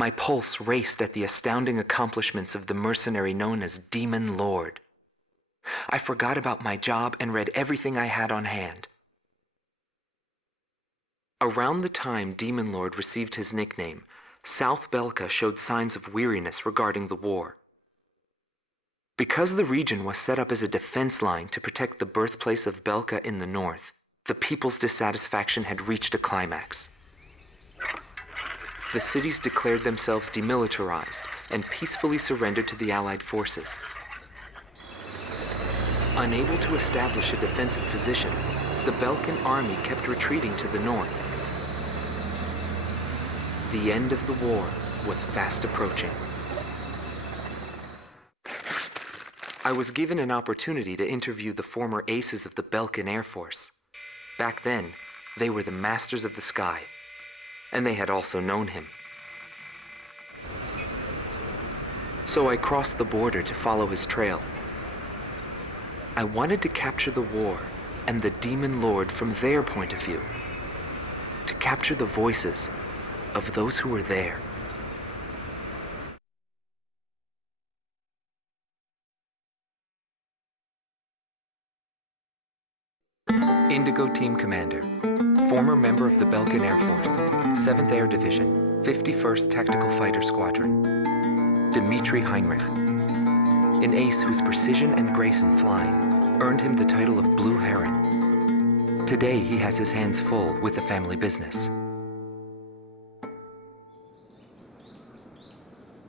My pulse raced at the astounding accomplishments of the mercenary known as Demon Lord. I forgot about my job and read everything I had on hand. Around the time Demon Lord received his nickname, South Belka showed signs of weariness regarding the war. Because the region was set up as a defense line to protect the birthplace of Belka in the north, the people's dissatisfaction had reached a climax. The cities declared themselves demilitarized and peacefully surrendered to the Allied forces. Unable to establish a defensive position, the Belkan army kept retreating to the north. The end of the war was fast approaching. I was given an opportunity to interview the former aces of the Belkan Air Force. Back then, they were the masters of the sky, and they had also known him. So I crossed the border to follow his trail. I wanted to capture the war and the Demon Lord from their point of view, to capture the voices of those who were there. Indigo Team Commander, former member of the Belkan Air Force, 7th Air Division, 51st Tactical Fighter Squadron, Dmitri Heinrich, an ace whose precision and grace in flying earned him the title of Blue Heron. Today, he has his hands full with the family business.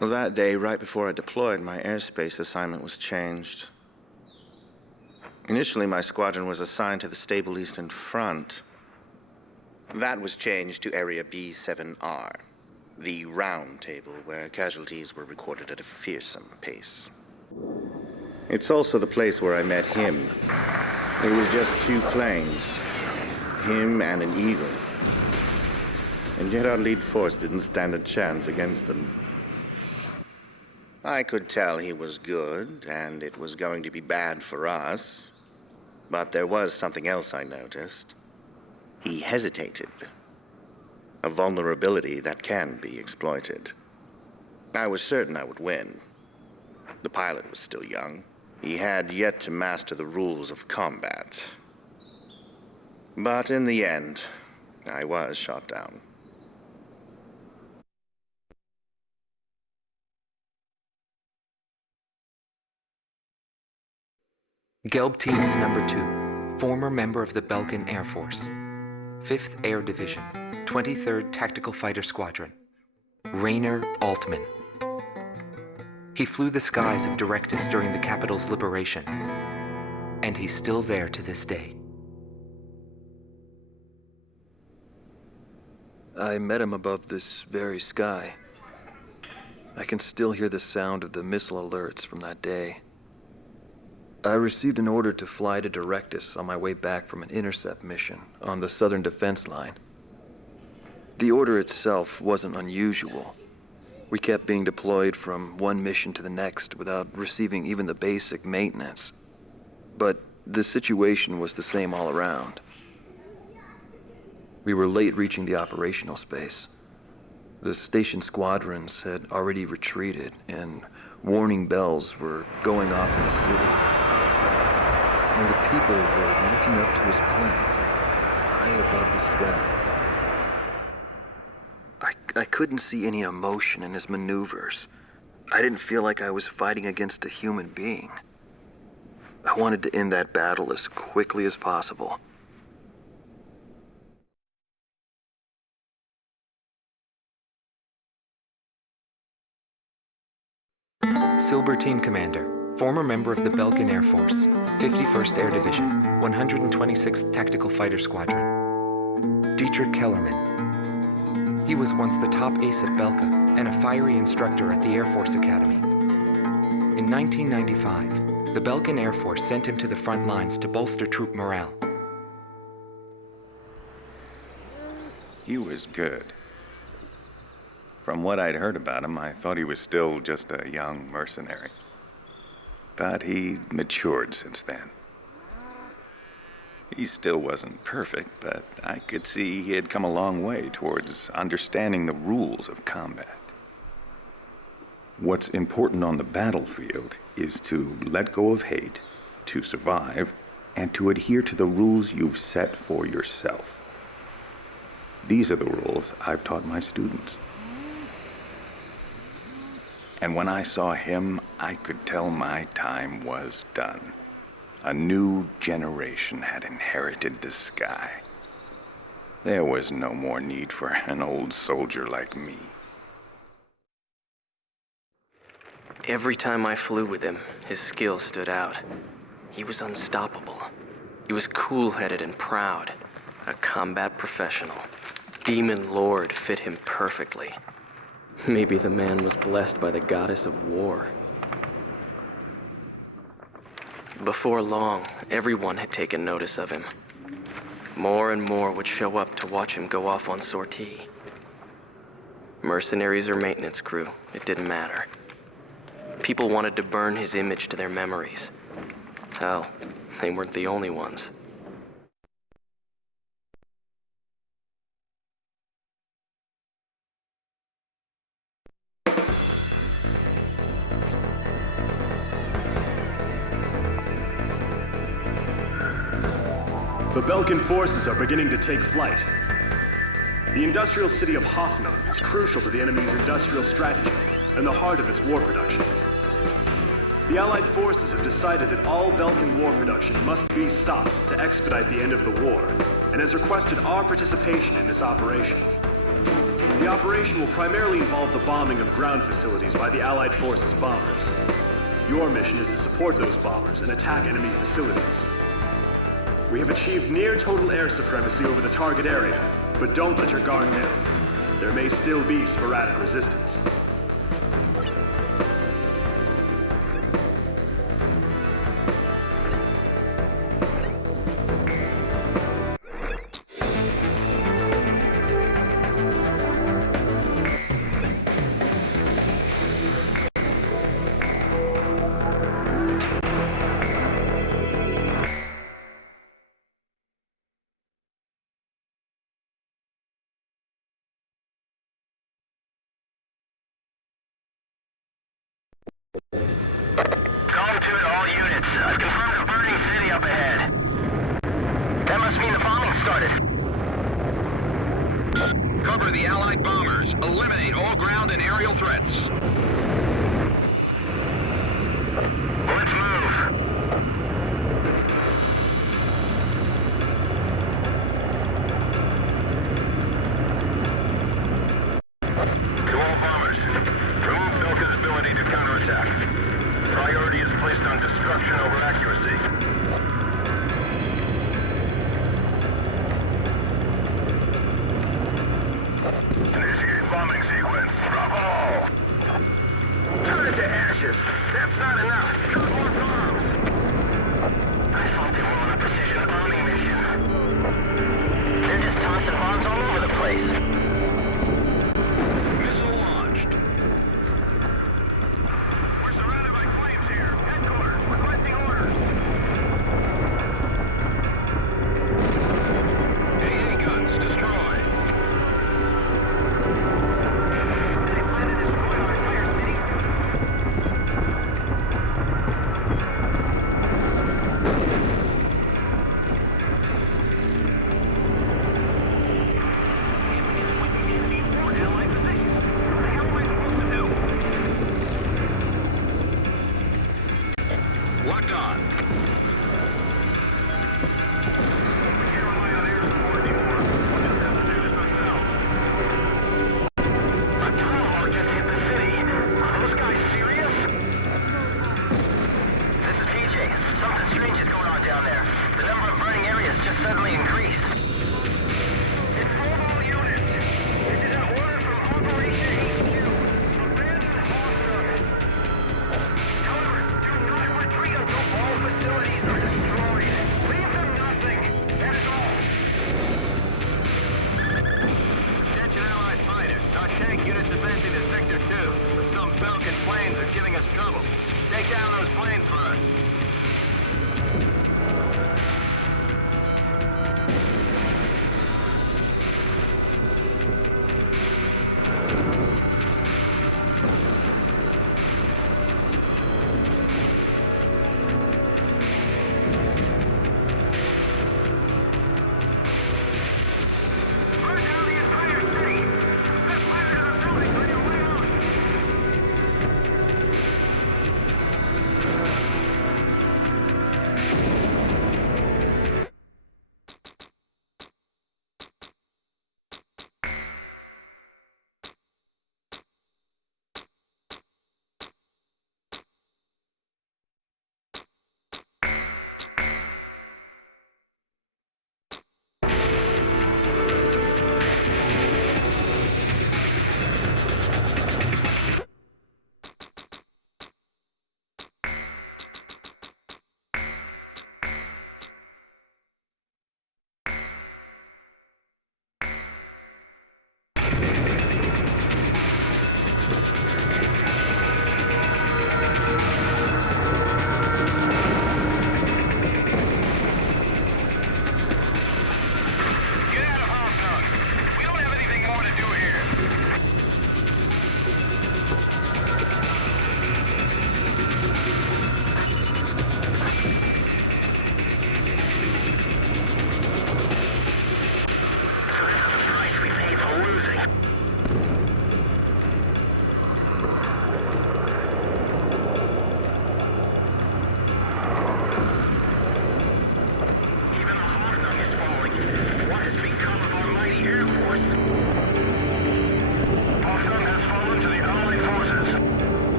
Well, that day, right before I deployed, my airspace assignment was changed. Initially, my squadron was assigned to the stable Eastern Front. That was changed to Area B7R, the round table where casualties were recorded at a fearsome pace. It's also the place where I met him. It was just 2 planes, him and an Eagle. And yet our lead force didn't stand a chance against them. I could tell he was good, and it was going to be bad for us. But there was something else I noticed. He hesitated. A vulnerability that can be exploited. I was certain I would win. The pilot was still young. He had yet to master the rules of combat. But in the end, I was shot down. Gelb Team is number 2, former member of the Belkan Air Force, 5th Air Division, 23rd Tactical Fighter Squadron, Rainer Altman. He flew the skies of Directus during the capital's liberation, and he's still there to this day. I met him above this very sky. I can still hear the sound of the missile alerts from that day. I received an order to fly to Directus on my way back from an intercept mission on the southern defense line. The order itself wasn't unusual. We kept being deployed from one mission to the next without receiving even the basic maintenance. But the situation was the same all around. We were late reaching the operational space. The station squadrons had already retreated, and warning bells were going off in the city. And the people were looking up to his plane, high above the sky. I couldn't see any emotion in his maneuvers. I didn't feel like I was fighting against a human being. I wanted to end that battle as quickly as possible. Silber Team Commander, former member of the Belkan Air Force, 51st Air Division, 126th Tactical Fighter Squadron, Dietrich Kellerman. He was once the top ace at Belka and a fiery instructor at the Air Force Academy. In 1995, the Belkan Air Force sent him to the front lines to bolster troop morale. He was good. From what I'd heard about him, I thought he was still just a young mercenary. But he matured since then. He still wasn't perfect, but I could see he had come a long way towards understanding the rules of combat. What's important on the battlefield is to let go of hate, to survive, and to adhere to the rules you've set for yourself. These are the rules I've taught my students. And when I saw him, I could tell my time was done. A new generation had inherited the sky. There was no more need for an old soldier like me. Every time I flew with him, his skill stood out. He was unstoppable. He was cool-headed and proud, a combat professional. Demon Lord fit him perfectly. Maybe the man was blessed by the goddess of war. Before long, everyone had taken notice of him. More and more would show up to watch him go off on sortie. Mercenaries or maintenance crew, it didn't matter. People wanted to burn his image to their memories. Hell, they weren't the only ones. The Belkan forces are beginning to take flight. The industrial city of Hoffnung is crucial to the enemy's industrial strategy and the heart of its war productions. The Allied forces have decided that all Belkan war production must be stopped to expedite the end of the war, and has requested our participation in this operation. The operation will primarily involve the bombing of ground facilities by the Allied forces' bombers. Your mission is to support those bombers and attack enemy facilities. We have achieved near total air supremacy over the target area, but don't let your guard down. There may still be sporadic resistance. Calling to it, all units. I've confirmed a burning city up ahead. That must mean the bombing started. Cover the Allied bombers. Eliminate all ground and aerial threats. Let's move. To all bombers, remove Belkan's ability to counterattack. Priority is placed on destruction over accuracy. Initiate bombing sequence. Drop all. Turn it to ashes. That's not enough. Drop more bombs. I thought they were on a precision bombing mission. They're just tossing bombs all over the place. Missile launched. We're surrounded by flames here. Headquarters, requesting orders. AA guns destroyed. They plan to destroy our entire city? Locked on. We can't rely on air support anymore. We'll just have to do this ourselves. A tomahawk just hit the city. Are those guys serious? This is PJ. Something strange is going on down there. The number of burning areas just suddenly increased. Inform all units. This is an order from Operation HQ. Abandon Hoffnung. However, do not retreat until all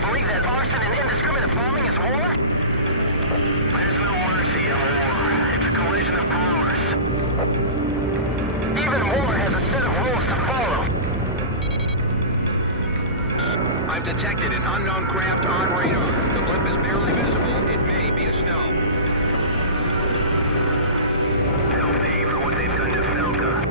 believe that arson and indiscriminate bombing is war? There's no mercy in war. It's a collision of powers. Even war has a set of rules to follow. I've detected an unknown craft on radar. The blip is barely visible. It may be a snow. Tell me for what they've done to Belka.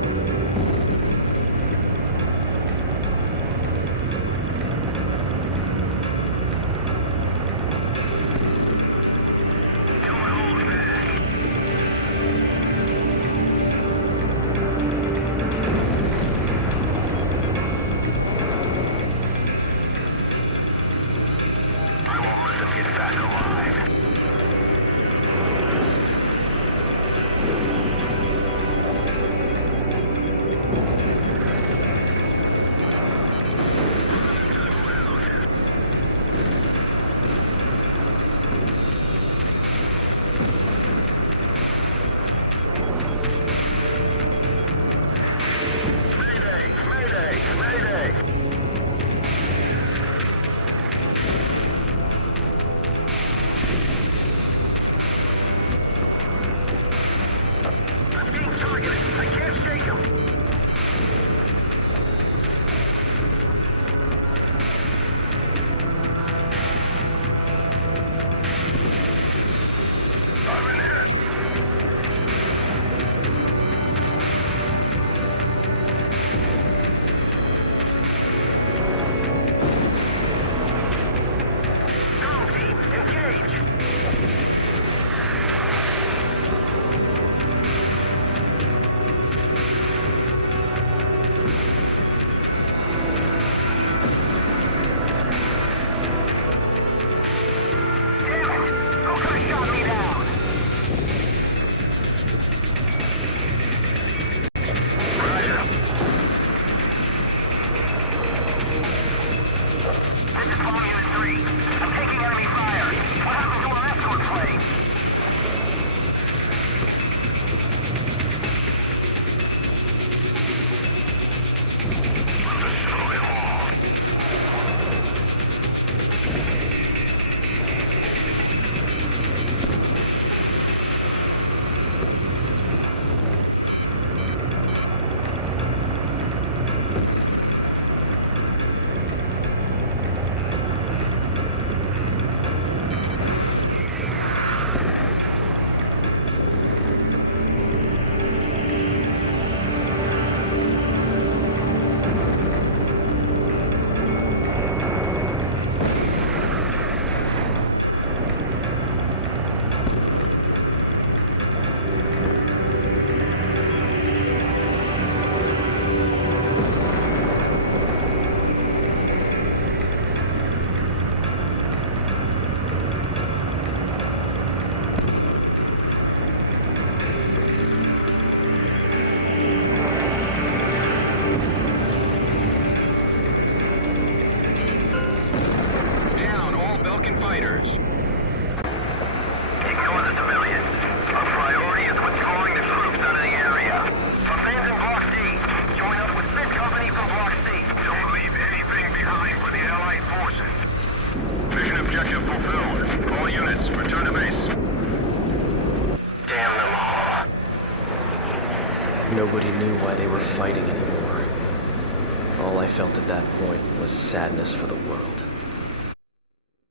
Nobody knew why they were fighting anymore. All I felt at that point was sadness for the world.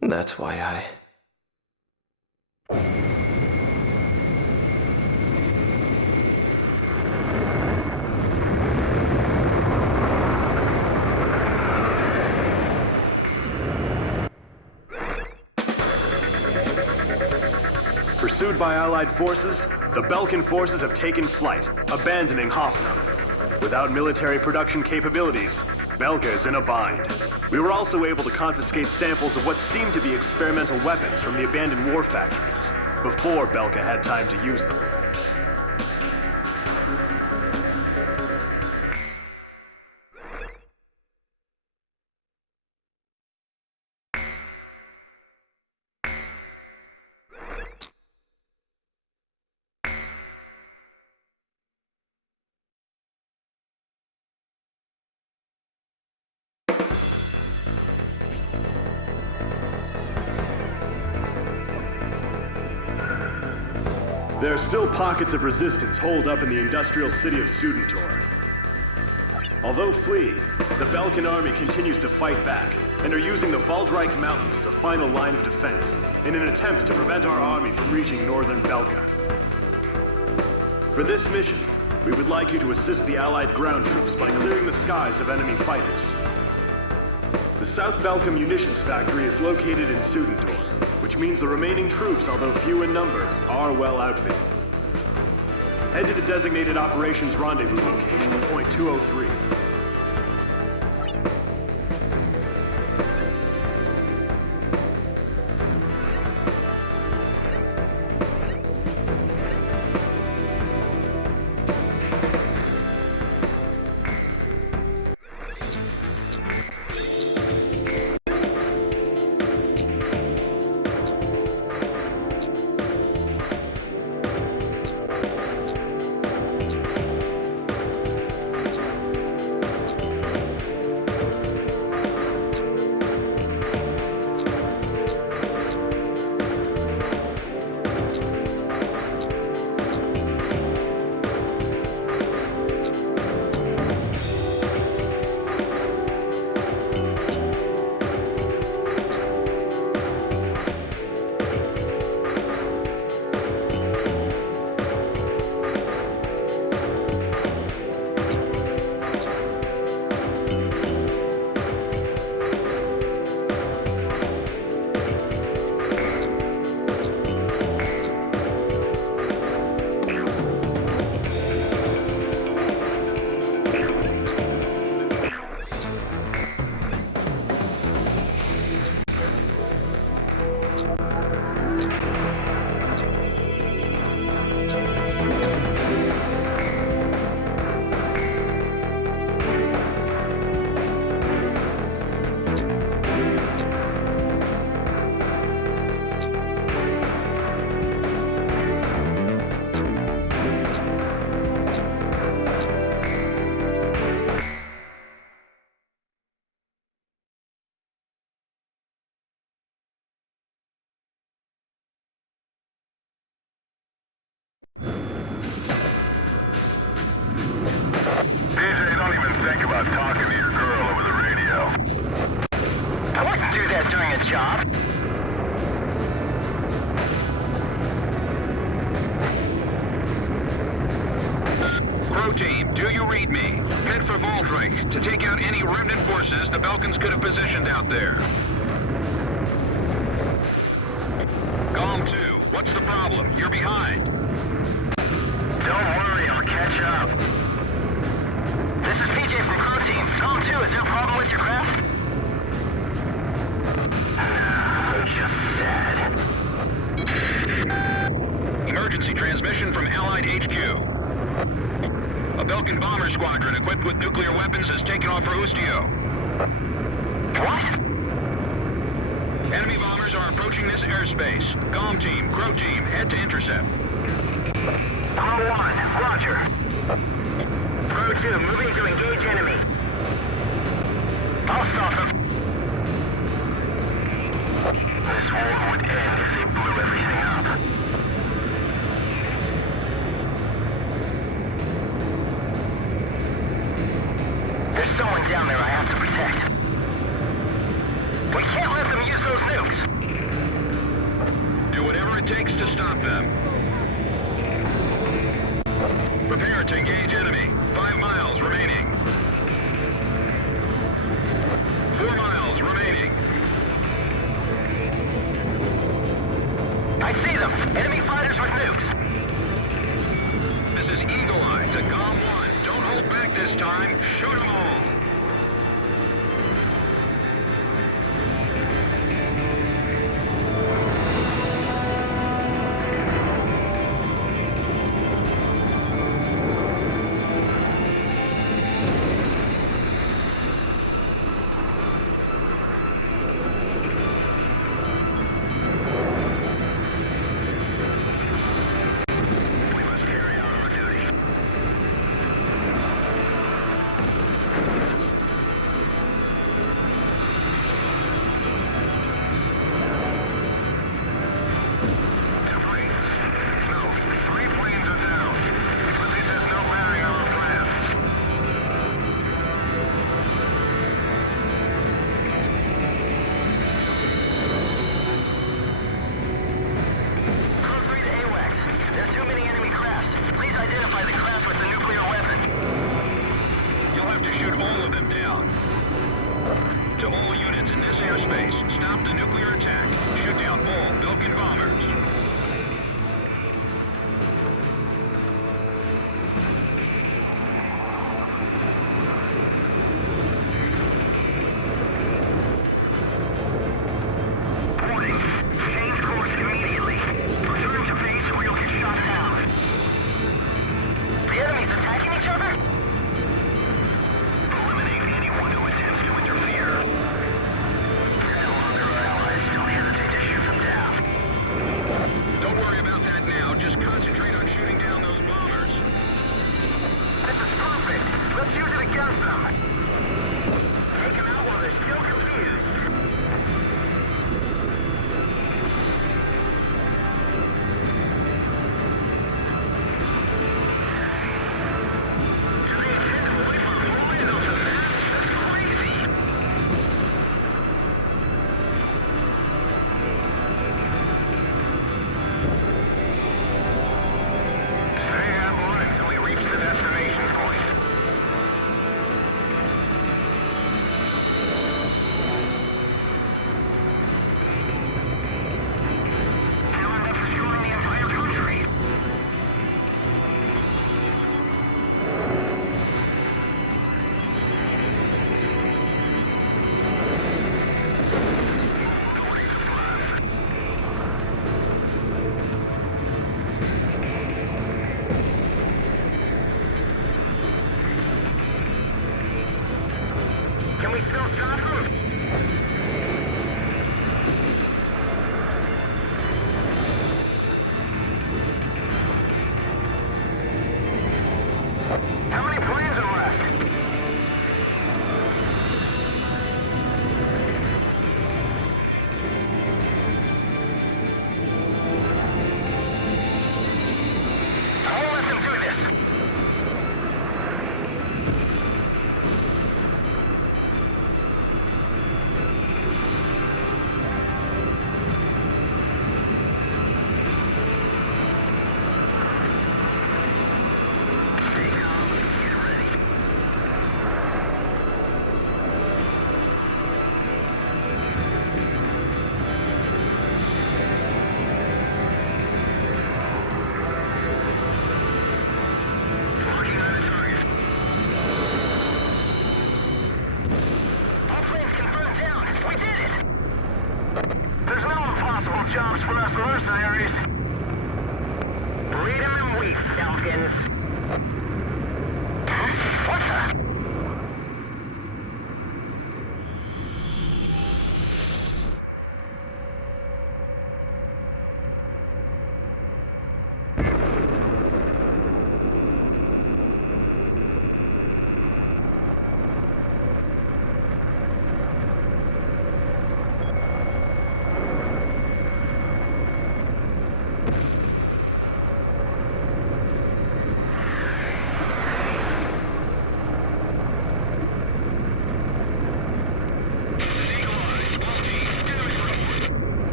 That's why I... Pursued by Allied forces, the Belkan forces have taken flight, abandoning Hoffnung. Without military production capabilities, Belka is in a bind. We were also able to confiscate samples of what seemed to be experimental weapons from the abandoned war factories, before Belka had time to use them. There are still pockets of resistance holed up in the industrial city of Sudentor. Although fleeing, the Belkan army continues to fight back and are using the Valdreich Mountains as a final line of defense in an attempt to prevent our army from reaching northern Belka. For this mission, we would like you to assist the Allied ground troops by clearing the skies of enemy fighters. The South Belka munitions factory is located in Sudentor, which means the remaining troops, although few in number, are well outfitted. Head to the designated operations rendezvous location at point 203. DJ, don't even think about talking to your girl over the radio. I wouldn't do that during a job. Crow team, do you read me? Head for Valdreich to take out any remnant forces the Belkans could have positioned out there. Golem 2, what's the problem? You're behind. Don't worry, I'll catch up. This is PJ from Crow Team. Golem 2, is there a problem with your craft? No, just sad. Emergency transmission from Allied HQ. A Belkan bomber squadron equipped with nuclear weapons has taken off for Ustio. What? Enemy bombers are approaching this airspace. Golem team, Crow team, head to intercept. Crow 1, roger. Crow 2, moving to engage enemy. I'll stop them. This war would end if they blew everything up. There's someone down there I have to protect. We can't let them use those nukes. Do whatever it takes to stop them. Prepare to engage enemy. 5 miles remaining. 4 miles remaining. I see them. Enemy fighters with nukes. This is Eagle Eye to Golem 1. Don't hold back this time. Shoot them all. We must carry out our duty. no jobs for us mercenaries. Freedom and wheat, Falcons. Huh? What the?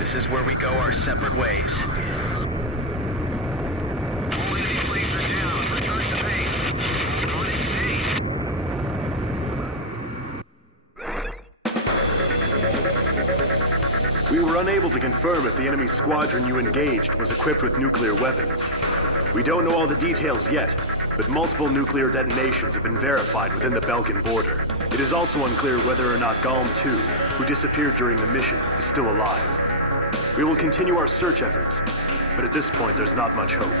This is where we go our separate ways. All enemy planes are down. Return to base. On its base. We were unable to confirm if the enemy squadron you engaged was equipped with nuclear weapons. We don't know all the details yet, but multiple nuclear detonations have been verified within the Belkan border. It is also unclear whether or not Galm 2, who disappeared during the mission, is still alive. We will continue our search efforts, but at this point there's not much hope.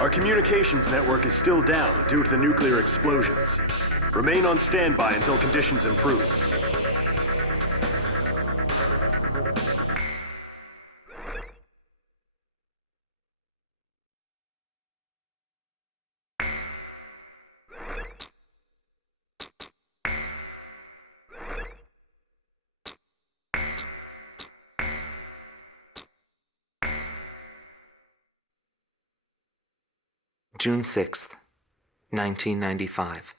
Our communications network is still down due to the nuclear explosions. Remain on standby until conditions improve. June 6th, 1995.